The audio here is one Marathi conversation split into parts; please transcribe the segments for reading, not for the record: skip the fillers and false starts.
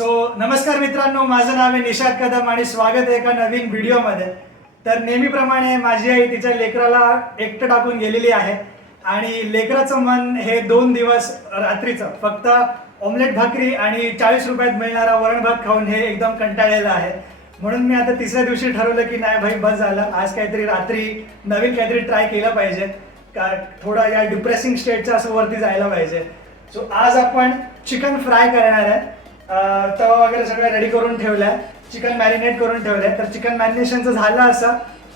नमस्कार मित्रांनो, माझं नाव आहे निशाद कदम आणि स्वागत आहे एका नवीन व्हिडिओमध्ये. तर नेहमीप्रमाणे माझी आई तिच्या लेकराला एकटं टाकून गेलेली आहे आणि लेकराचं मन हे 2 दिवस रात्रीचं फक्त ऑमलेट भाकरी आणि 40 रुपयात मिळणारा वरण भात खाऊन हे एकदम कंटाळलेलं आहे. म्हणून मी आता तिसऱ्या दिवशी ठरवलं की नाही भाई, बस झालं, आज काहीतरी रात्री नवीन काहीतरी ट्राय केलं पाहिजे का, थोडा या डिप्रेसिंग स्टेटच्या असं वरती जायला पाहिजे. सो आज आपण चिकन फ्राय करणार आहे. तवा वगैरे सगळं रेडी करून ठेवलाय, चिकन मॅरिनेट करून ठेवलंय. तर चिकन मॅरिनेशनचं झालं असं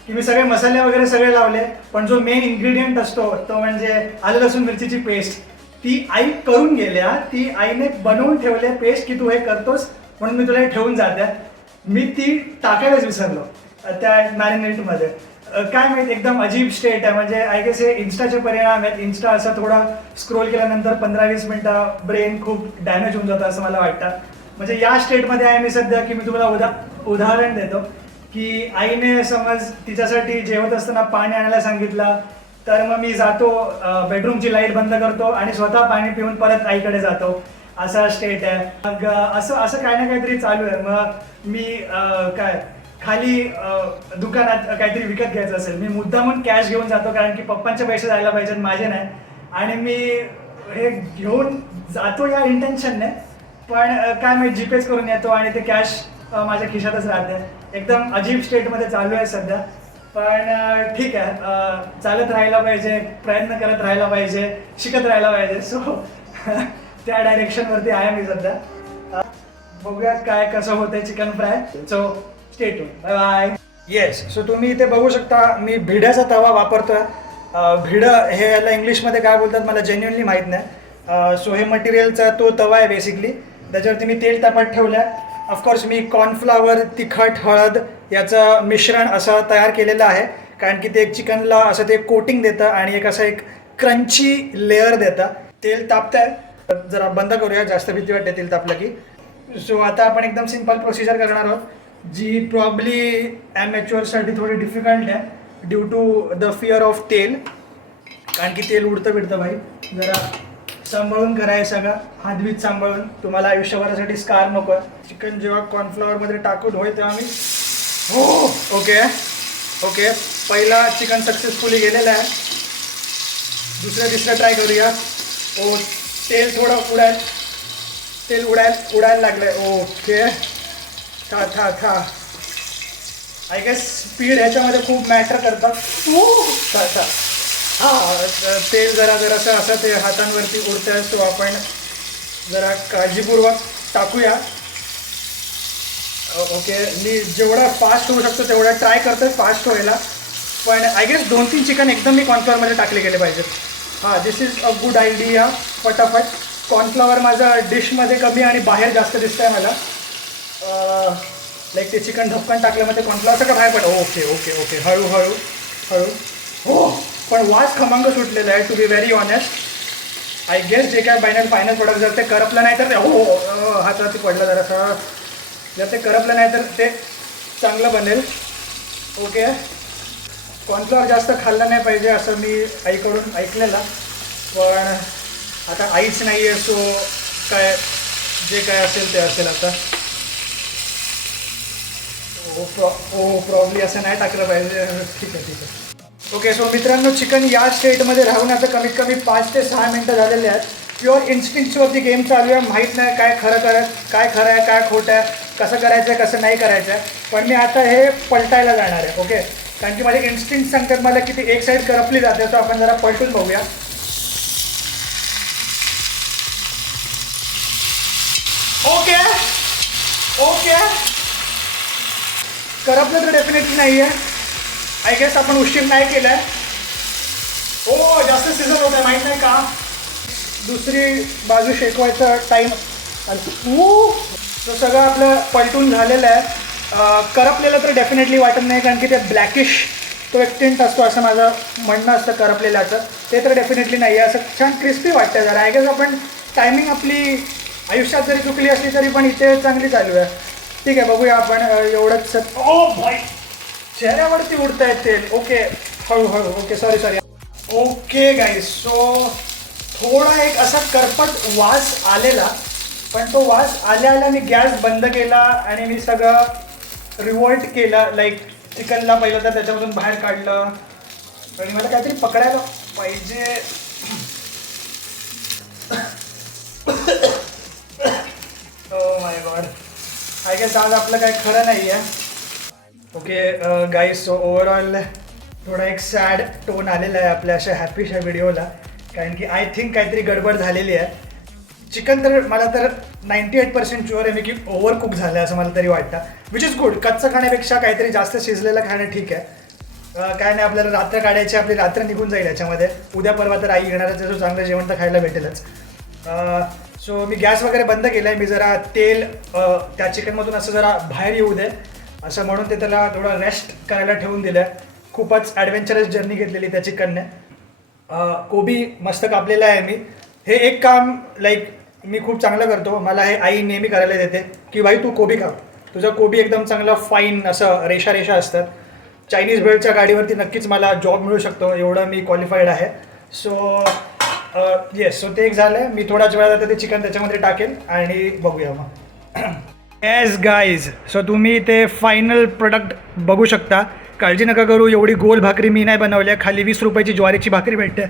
की मी सगळे मसाले वगैरे सगळे लावले, पण जो मेन इन्ग्रेडियंट असतो तो म्हणजे आलं लसूण मिरचीची पेस्ट, ती आई करून गेल्या. ती आईने बनवून ठेवले पेस्ट की तू हे करतोस म्हणून मी तुला हे ठेवून जाते. मी ती टाकायलाच विसरलो त्या मॅरिनेटमध्ये. काय माहिती, एकदम अजीब स्टेट आहे. म्हणजे आय गेस हे इन्स्टाचे परिणाम आहेत. इन्स्टा असं थोडा स्क्रोल केल्यानंतर 15-20 मिनिटं ब्रेन खूप डॅमेज होऊन जातं असं मला वाटतं. म्हणजे या स्टेटमध्ये आहे मी सध्या की मी तुम्हाला उदाहरण देतो की आईने समज तिच्यासाठी जेवत असताना पाणी आणायला सांगितलं, तर मग मी जातो, बेडरूमची लाईट बंद करतो आणि स्वतः पाणी पिऊन परत आईकडे जातो. असा स्टेट आहे. मग असं काही ना काहीतरी चालू आहे. मग मी काय खाली दुकानात काहीतरी विकत घ्यायचं असेल, मी मुद्दामून कॅश घेऊन जातो कारण की पप्पांचे पैसे जायला पाहिजेत, माझे नाही. आणि मी हे घेऊन जातो या इंटेन्शनने, पण काय मी जीपेच करून येतो आणि ते कॅश माझ्या खिशातच राहते. एकदम अजीब स्टेटमध्ये चालू आहे सध्या. पण ठीक आहे, चालत राहायला पाहिजे, प्रयत्न करत राहायला पाहिजे, शिकत राहायला पाहिजे. सो त्या डायरेक्शनवरती आहे मी सध्या. बघूया काय कसं होतंय chicken fry. So stay tune, bye bye. Yes, so तुम्ही इथे बघू शकता मी भिड्याचा तवा वापरतोय. भिडं हे याला इंग्लिशमध्ये काय बोलतात मला जेन्युअनली माहीत नाही. सो हे मटेरियलचा तो तवा आहे बेसिकली. त्याच्यावरती मी तेल तापत ठेवलं आहे. ऑफकोर्स मी कॉर्नफ्लावर, तिखट, हळद याचं मिश्रण असं तयार केलेलं आहे कारण की ते एक चिकनला असं ते कोटिंग देतं आणि एक असं एक क्रंची लेअर देतं. तेल तापतंय, जरा बंद करूया, जास्त भीती वाटते तेल तापलं की. सो आता आपण एकदम सिंपल प्रोसिजर करणार आहोत, जी प्रॉब्ली ॲमॅच्युअरसाठी थोडी डिफिकल्ट आहे due to the fear of तेल. कारण की तेल उडतं बिडतं भाई. जरा सांभाळून करायचं सगळं, हातबीत सांभाळून. तुम्हाला आयुष्यभरासाठी स्कार नको आहे. चिकन जेव्हा कॉर्नफ्लॉवरमध्ये टाकून होय तेव्हा मी ओके पहिला चिकन सक्सेसफुली गेलेला आहे. दुसरं तिसरं ट्राय करूया. तेल थोडं उडायला लागलंय. ओके, खा. आय गेस स्पीड ह्याच्यामध्ये खूप मॅटर करतात. तेल जरासं असं ते हातांवरती उडतंय. सो आपण जरा काळजीपूर्वक टाकूया. ओके, मी जेवढा फास्ट होऊ शकतो तेवढा ट्राय करतोय फास्ट व्हायला. पण आय गेस 2-3 चिकन एकदम मी कॉर्नफ्लॉवरमध्ये टाकले गेले पाहिजेत. दिस इज अ गुड आयडिया. फटाफट. कॉर्नफ्लॉवर माझा डिशमध्ये कमी आणि बाहेर जास्त दिसतंय मला. लाईक ते चिकन ढक्कन टाकल्यामध्ये कॉर्नफ्लॉवर सगळं बाहेर पडलं. ओके, हळू. हो, पण वास खमंग सुटलेला आहे to be very honest. I guess जे काय फायनल प्रोडक्ट जर ते करपलं नाही तर ते हातावरती पडलं जरासं, जर ते करपलं नाही तर ते चांगलं बनेल. ओके, कॉर्नफ्लॉवर जास्त खाल्लं नाही पाहिजे असं मी आईकडून ऐकलेलं, पण आता आईच नाही आहे. सो काय जे काय असेल ते असेल. आता प्रॉब्ली असं नाही टाकलं पाहिजे. ठीक आहे. ओके, सो मित्रांनो, चिकन या स्टेटमध्ये राहून आता कमीत कमी 5 ते 6 मिनटं झालेले आहेत. प्युअर इन्स्टिंक्टवरती गेम चालू आहे. माहीत नाही काय खरं आहे काय खोटं आहे, कसं करायचं आहे कसं नाही करायचं आहे. पण मी आता हे पलटायला जाणार आहे. ओके, कारण की माझे इन्स्टिंक्ट सांगतात मला की ती एक साईड करपली जाते. तर आपण जरा पलटून बघूया. ओके, करपलं तर डेफिनेटली नाही आहे. आय गेस आपण उशीर नाही केला आहे. जास्त सीझन होत आहे, माहीत नाही का. दुसरी बाजू शेकवायचा टाईम. तो सगळं आपलं पलटून झालेलं आहे. करपलेलं तर डेफिनेटली वाटत नाही कारण की ते ब्लॅकिश तो एक टिंट असतो असं माझं म्हणणं असतं करपलेल्याचं. ते तर डेफिनेटली नाही आहे. असं छान क्रिस्पी वाटतं जरा. आय गेस आपण टायमिंग आपली आयुष्यात जरी चुकली असली तरी पण इथे चांगली चालू आहे. ठीक आहे, बघूया आपण. एवढंच. भाई, चेहऱ्यावरती उडत आहे तेल. ओके, हळू. Okay, sorry. Okay guys, so थोडा एक असा करपट वास आलेला पण तो वास आल्या आल्या मी गॅस बंद केला आणि मी सगळं रिवॉल्ट केलं. लाईक चिकनला पहिलं तर त्याच्यामधून बाहेर काढलं आणि मला काहीतरी पकडायला पाहिजे. Oh my God, I guess आज आपलं काही खरं नाही आहे. ओके गाईज, सो ओव्हरऑल थोडा एक सॅड टोन आलेला आहे आपल्या अशा हॅपीशा व्हिडिओला, कारण की आय थिंक काहीतरी गडबड झालेली आहे. चिकन तर मला तर 98% शुअर आहे मी की ओव्हर कुक झालं आहे असं मला तरी वाटतं, विच इज गुड. कच्चं खाण्यापेक्षा काहीतरी जास्त शिजलेलं खाणं ठीक आहे. काय नाही, आपल्याला रात्र काढायची, आपली रात्र निघून जाईल याच्यामध्ये. उद्या परवा तर आई येणारच, त्याचं चांगलं जेवण तर खायला भेटेलच. सो मी गॅस वगैरे बंद केलं आहे. मी जरा तेल त्या चिकनमधून असं जरा बाहेर येऊ दे असं म्हणून ते त्याला थोडा रेस्ट करायला ठेवून दिलं आहे. खूपच ॲडव्हेंचरस जर्नी घेतलेली त्या चिकनने. कोबी मस्त कापलेला आहे मी. हे एक काम लाईक मी खूप चांगलं करतो, मला हे आई नेहमी करायला देते की भाई तू कोबी काप, तुझा कोबी एकदम चांगला फाईन असं रेषा रेषा असतात. चायनीज भेळच्या गाडीवरती नक्कीच मला जॉब मिळू शकतो, एवढं मी क्वालिफाईड आहे. सो येस, सो ते एक झालं आहे. मी थोड्याच वेळात ते चिकन त्याच्यामध्ये टाकेल आणि बघूया मग. येस गाईज, सो तुम्ही ते फायनल प्रोडक्ट बघू शकता. काळजी नका करू, एवढी गोल भाकरी मी नाही बनवली आहे. खाली 20 रुपयाची ज्वारीची भाकरी भेटते,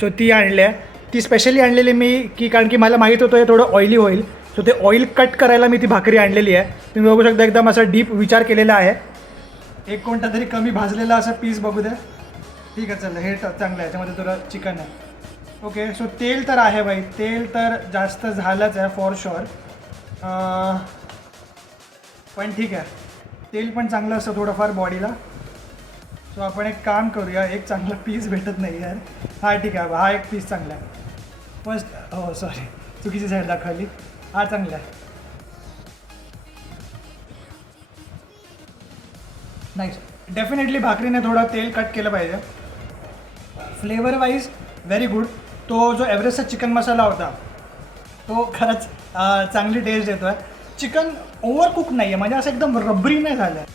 सो ती आणली आहे. ती स्पेशली आणलेली मी की कारण की मला माहीत होतं हे थोडं ऑइली होईल, सो ते ऑइल कट करायला मी ती भाकरी आणलेली आहे. तुम्ही बघू शकता एकदम असा डीप विचार केलेला आहे. एक कोणता तरी कमी भाजलेला असा पीस बघू द्या. ठीक आहे, चल हे चांगलं आहे, याच्यामध्ये थोडं चिकन आहे. ओके, सो तेल तर आहे बाई, तेल तर जास्त झालंच आहे फॉर शुअर. पण ठीक आहे, तेल पण चांगलं असतं थोडंफार बॉडीला. सो आपण एक काम करूया, एक चांगला पीस भेटत नाही यार. हा ठीक आहे, हा एक पीस चांगला आहे. फर्स्ट हो सॉरी, चुकीची साईड दाखवली. हा चांगला आहे, नाईस. डेफिनेटली भाकरीने थोडं तेल कट केलं पाहिजे. Flavour wise very good. तो जो एव्हरेस्टचा चिकन मसाला होता तो खरंच चांगली टेस्ट देतो आहे. चिकन ओव्हर कुक नाही आहे, म्हणजे असं एकदम रबरी नाही झालं आहे.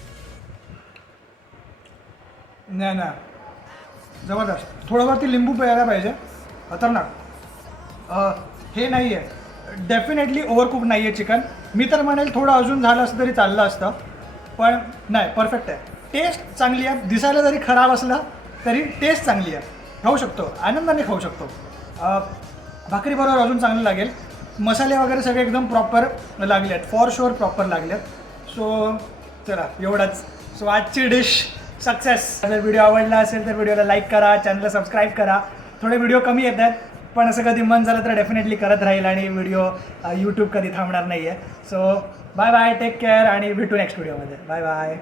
नाही ना, जबरदस्त. थोडंवरती लिंबू प्यायला पाहिजे, खतरनाक. हे नाही आहे, डेफिनेटली ओव्हर कुक नाही आहे चिकन. मी तर म्हणेल थोडं अजून झालं असतं तरी चाललं असतं, पण नाही, परफेक्ट आहे. टेस्ट चांगली आहे, दिसायला जरी खराब असला तरी टेस्ट चांगली आहे. खाऊ शकतो, आनंदाने खाऊ शकतो. भाकरीबरोबर अजून चांगलं लागेल. मसाले वगैरे सगळे एकदम प्रॉपर लागले आहेत, फॉर शुअर प्रॉपर लागले आहेत. सो चला एवढंच. सो आजची डिश सक्सेस. जर व्हिडिओ आवडला असेल तर व्हिडिओला लाईक करा, चॅनलला सबस्क्राईब करा. थोडे व्हिडिओ कमी येत आहेत, पण असं कधी मन झालं तर डेफिनेटली करत राहील आणि व्हिडिओ यूट्यूब कधी थांबणार नाही आहे. So bye bye, take care आणि भेटू नेक्स्ट व्हिडिओमध्ये. Bye bye.